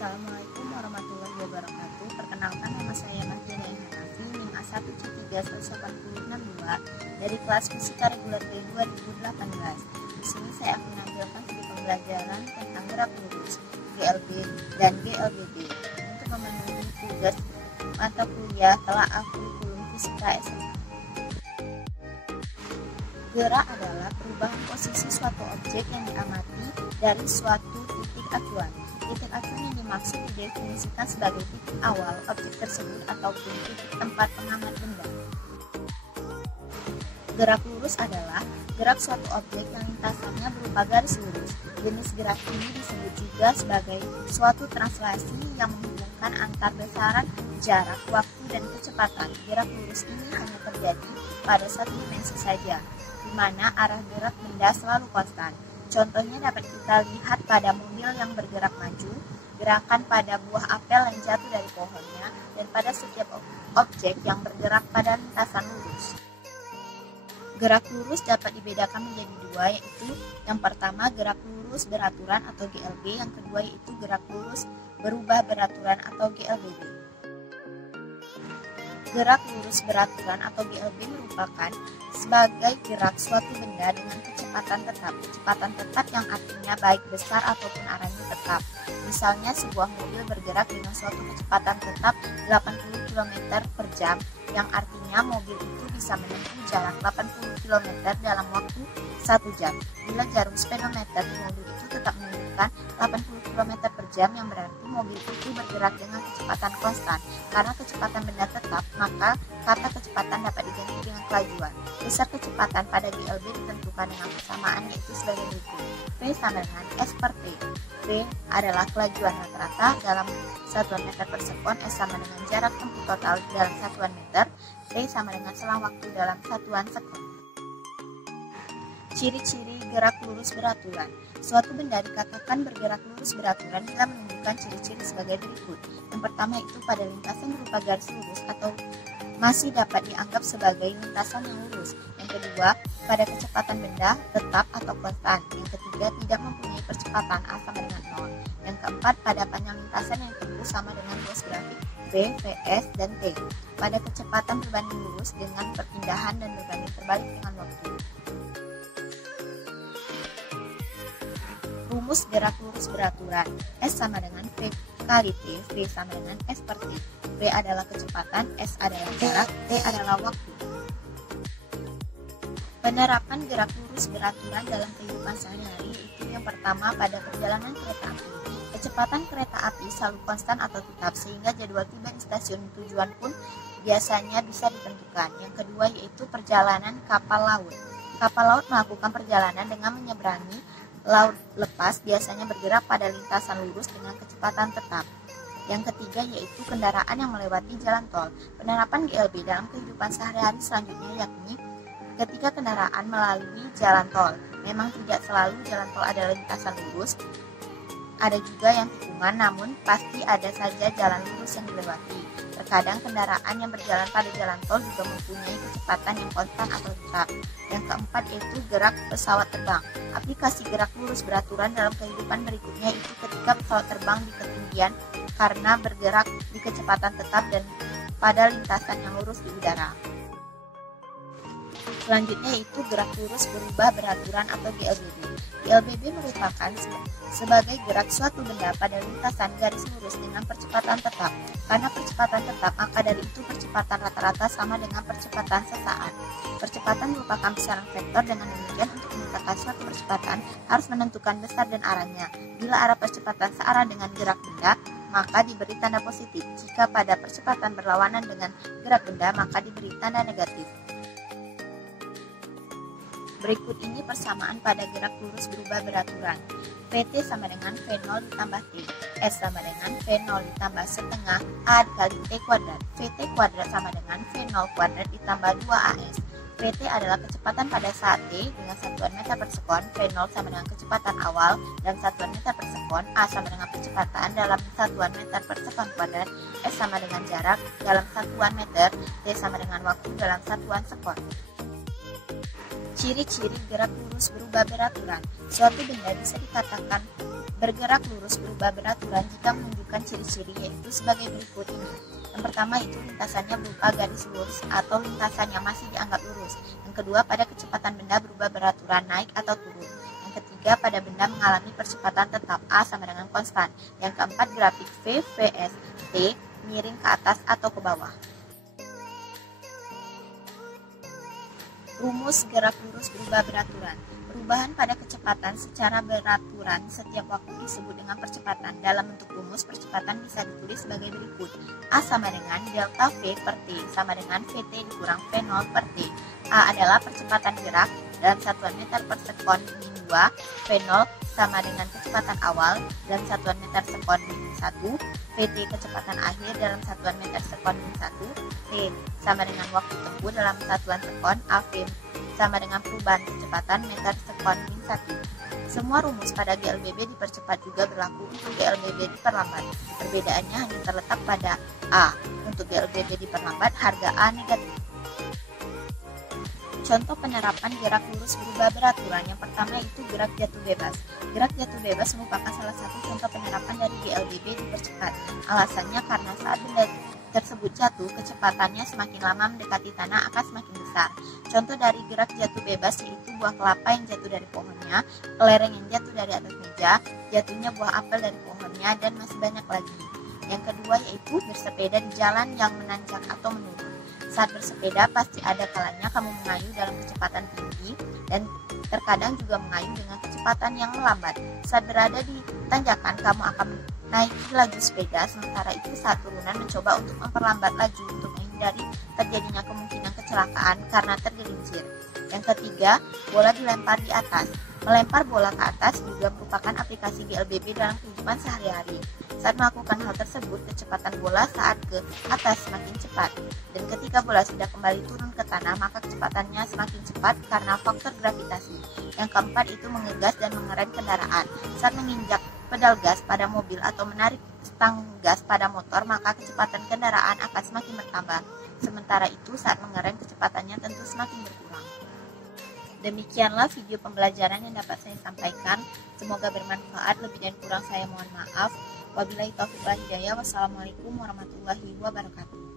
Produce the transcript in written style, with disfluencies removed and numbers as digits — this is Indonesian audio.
Assalamualaikum warahmatullahi wabarakatuh. Perkenalkan, nama saya Mardiana Hanafi, NIM A1C31862 dari kelas Fisika Reguler B 2018. Di sini saya akan menampilkan studi pembelajaran tentang gerak lurus, GLB dan GLBB untuk memenuhi tugas mata kuliah telaah kurikulum Fisika SMA. Gerak adalah perubahan posisi suatu objek yang diamati dari suatu titik acuan. Titik acuan yang dimaksud didefinisikan sebagai titik awal objek tersebut ataupun titik tempat pengamat benda. Gerak lurus adalah gerak suatu objek yang lintasannya berupa garis lurus. Jenis gerak ini disebut juga sebagai suatu translasi yang menghubungkan antar besaran, jarak, waktu, dan kecepatan. Gerak lurus ini hanya terjadi pada satu dimensi saja, di mana arah gerak benda selalu konstan. Contohnya dapat kita lihat pada mobil yang bergerak maju, gerakan pada buah apel yang jatuh dari pohonnya, dan pada setiap objek yang bergerak pada lintasan lurus. Gerak lurus dapat dibedakan menjadi dua, yaitu yang pertama gerak lurus beraturan atau GLB, yang kedua yaitu gerak lurus berubah beraturan atau GLBB. Gerak lurus beraturan atau GLB merupakan sebagai gerak suatu benda dengan kecepatan tetap. Kecepatan tetap yang artinya baik besar ataupun arahnya tetap. Misalnya sebuah mobil bergerak dengan suatu kecepatan tetap 80 km per jam, yang artinya mobil itu bisa menempuh jarak 80 km dalam waktu 1 jam. Bila jarum speedometer di mobil itu tetap menunjukkan 80 km per jam, yang berarti mobil itu bergerak dengan kecepatan konstan. Karena kecepatan benda tetap, maka kata kecepatan dapat diganti dengan kelajuan. Besar kecepatan pada GLB ditentukan dengan persamaan, yaitu sebagai berikut. V sama dengan S per T. V adalah kelajuan rata-rata dalam satuan meter per sekon, S sama dengan jarak tempuh total dalam satuan meter, T sama dengan selang waktu dalam satuan sekon. Ciri-ciri gerak lurus beraturan. Suatu benda dikatakan bergerak lurus beraturan bila menunjukkan ciri-ciri sebagai berikut. Yang pertama itu pada lintasan berupa garis lurus atau masih dapat dianggap sebagai lintasan yang lurus. Yang kedua, pada kecepatan benda tetap atau konstan. Yang ketiga, tidak mempunyai percepatan A sama dengan 0. Yang keempat, pada panjang lintasan yang ditempuh sama dengan ruas grafik V, Vs, dan T. Pada kecepatan berbanding lurus dengan perpindahan dan berbanding terbalik dengan waktu. Rumus gerak lurus beraturan. S sama dengan V kali T, V sama dengan S per T. V adalah kecepatan, S adalah jarak, T adalah waktu. Penerapan gerak lurus beraturan dalam kehidupan sehari-hari yaitu yang pertama pada perjalanan kereta api. Kecepatan kereta api selalu konstan atau tetap, sehingga jadwal tiba di stasiun tujuan pun biasanya bisa ditentukan. Yang kedua yaitu perjalanan kapal laut. Kapal laut melakukan perjalanan dengan menyeberangi laut lepas, biasanya bergerak pada lintasan lurus dengan kecepatan tetap. Yang ketiga yaitu kendaraan yang melewati jalan tol. Penerapan GLB dalam kehidupan sehari-hari selanjutnya yakni ketika kendaraan melalui jalan tol. Memang tidak selalu jalan tol adalah lintasan lurus, ada juga yang tikungan, namun pasti ada saja jalan lurus yang dilewati. Terkadang kendaraan yang berjalan pada jalan tol juga mempunyai kecepatan yang konstan atau tetap. Yang keempat yaitu gerak pesawat terbang. Aplikasi gerak lurus beraturan dalam kehidupan berikutnya itu ketika pesawat terbang di ketinggian karena bergerak di kecepatan tetap dan pada lintasan yang lurus di udara. Selanjutnya yaitu gerak lurus berubah beraturan atau GLBB. GLBB merupakan sebagai gerak suatu benda pada lintasan garis lurus dengan percepatan tetap. Karena percepatan tetap, maka dari itu percepatan rata-rata sama dengan percepatan sesaat. Percepatan merupakan besaran vektor, dengan demikian untuk menentukan suatu percepatan harus menentukan besar dan arahnya. Bila arah percepatan searah dengan gerak benda, maka diberi tanda positif. Jika pada percepatan berlawanan dengan gerak benda, maka diberi tanda negatif. Berikut ini persamaan pada gerak lurus berubah beraturan. VT sama dengan V0 ditambah T. S sama dengan V0 ditambah setengah A kali T kuadrat. VT kuadrat sama dengan V0 kuadrat ditambah 2AS. VT adalah kecepatan pada saat T dengan satuan meter per sekon. V0 sama dengan kecepatan awal dalam satuan meter per sekon. A sama dengan kecepatan dalam satuan meter per sekon kuadrat. S sama dengan jarak dalam satuan meter. T sama dengan waktu dalam satuan sekon. Ciri-ciri gerak lurus berubah beraturan. Suatu benda bisa dikatakan Bergerak lurus berubah beraturan jika menunjukkan ciri-ciri, yaitu sebagai berikut ini. Yang pertama itu lintasannya berupa garis lurus atau lintasan yang masih dianggap lurus. Yang kedua, pada kecepatan benda berubah beraturan naik atau turun. Yang ketiga, pada benda mengalami percepatan tetap A sama dengan konstan. Yang keempat, grafik V, VS, T miring ke atas atau ke bawah. Rumus gerak lurus berubah beraturan. Perubahan pada kecepatan secara beraturan setiap waktu disebut dengan percepatan. Dalam bentuk rumus, percepatan bisa ditulis sebagai berikut. A sama dengan delta V per T sama dengan Vt dikurang V0 per T. A adalah percepatan gerak dalam satuan meter per sekon min 2, V0 sama dengan kecepatan awal dalam satuan meter sekon min 1, Vt kecepatan akhir dalam satuan meter sekon min 1, T sama dengan waktu tempuh dalam satuan sekon, AV sama dengan perubahan kecepatan meter sekon min 1. Semua rumus pada GLBB dipercepat juga berlaku untuk GLBB diperlambat. Perbedaannya hanya terletak pada A. Untuk GLBB diperlambat, harga A negatif. Contoh penerapan gerak lurus berubah beraturan. Yang pertama itu gerak jatuh bebas. Gerak jatuh bebas merupakan salah satu contoh penerapan dari GLBB dipercepat. Alasannya karena saat benda tersebut jatuh, kecepatannya semakin lama mendekati tanah akan semakin besar. Contoh dari gerak jatuh bebas yaitu buah kelapa yang jatuh dari pohonnya, kelereng yang jatuh dari atas meja, jatuhnya buah apel dari pohonnya, dan masih banyak lagi. Yang kedua yaitu bersepeda di jalan yang menanjak atau menurun. Saat bersepeda pasti ada kalanya kamu mengayuh dalam kecepatan tinggi dan terkadang juga mengayuh dengan kecepatan yang melambat. Saat berada di tanjakan kamu akan naiki laju sepeda, sementara itu saat turunan mencoba untuk memperlambat laju untuk menghindari terjadinya kemungkinan kecelakaan karena tergelincir. Yang ketiga, bola dilempar di atas. Melempar bola ke atas juga merupakan aplikasi GLBB dalam kehidupan sehari-hari. Saat melakukan hal tersebut, kecepatan bola saat ke atas semakin cepat. Dan ketika bola sudah kembali turun ke tanah, maka kecepatannya semakin cepat karena faktor gravitasi. Yang keempat itu mengegas dan mengerem kendaraan. Saat menginjak pedal gas pada mobil atau menarik stang gas pada motor, maka kecepatan kendaraan akan semakin bertambah. Sementara itu, saat mengerem kecepatannya tentu semakin berkurang. Demikianlah video pembelajaran yang dapat saya sampaikan. Semoga bermanfaat. Lebih dan kurang saya mohon maaf. Wabillahi taufiq wal hidayah. Wassalamualaikum warahmatullahi wabarakatuh.